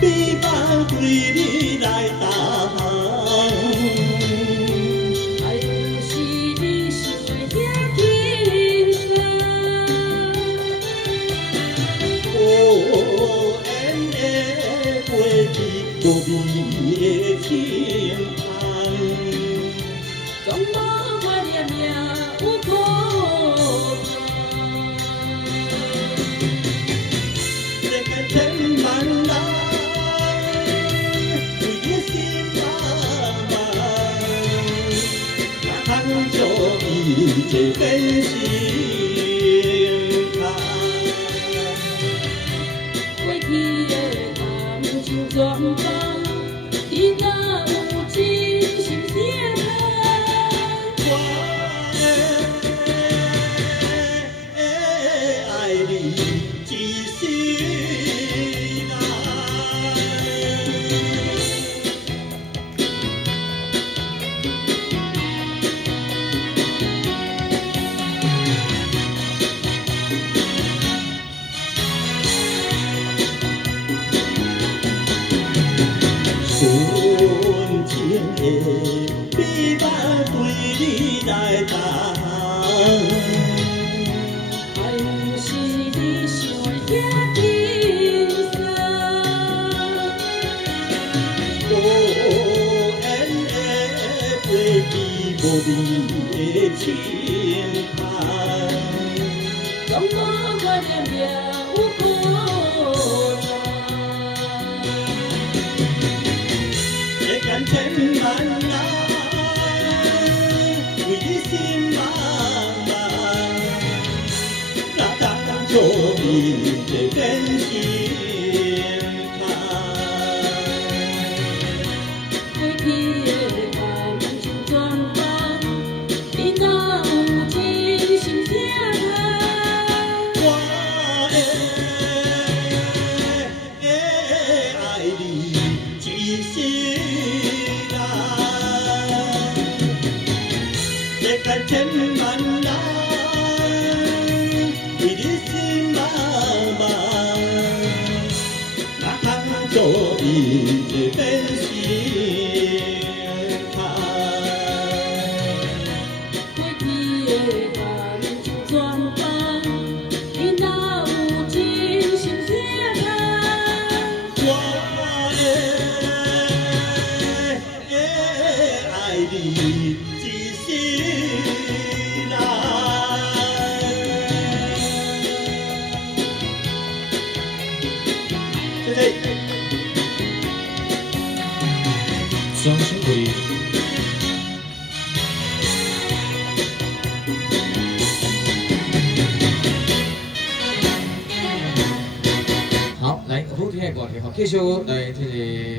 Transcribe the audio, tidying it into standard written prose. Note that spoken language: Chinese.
美梦对你来投。爱就是你想的遐轻松。无缘的过去，无味的情香，总无我念念有苦衷。世间千万人，为你心茫茫，哪通将伊这变成空？过去的梦像全放，你若有真心啥通？我爱你一世人。纯情的美梦对你来投。爱就是你想的遐轻松。无缘的过去，无味的情香，总无我念念有苦衷。世间千万人，为你心茫茫，哪通将伊这变成空？过去的梦像全放，你若有真心啥通？我爱你一世人，世间千万人，为你心茫茫，哪通将伊这变成空？过去的梦像全放，你若有真心啥通？我爱你一世人。谢谢。双星会。好，来好听的歌曲，好，继续来这个。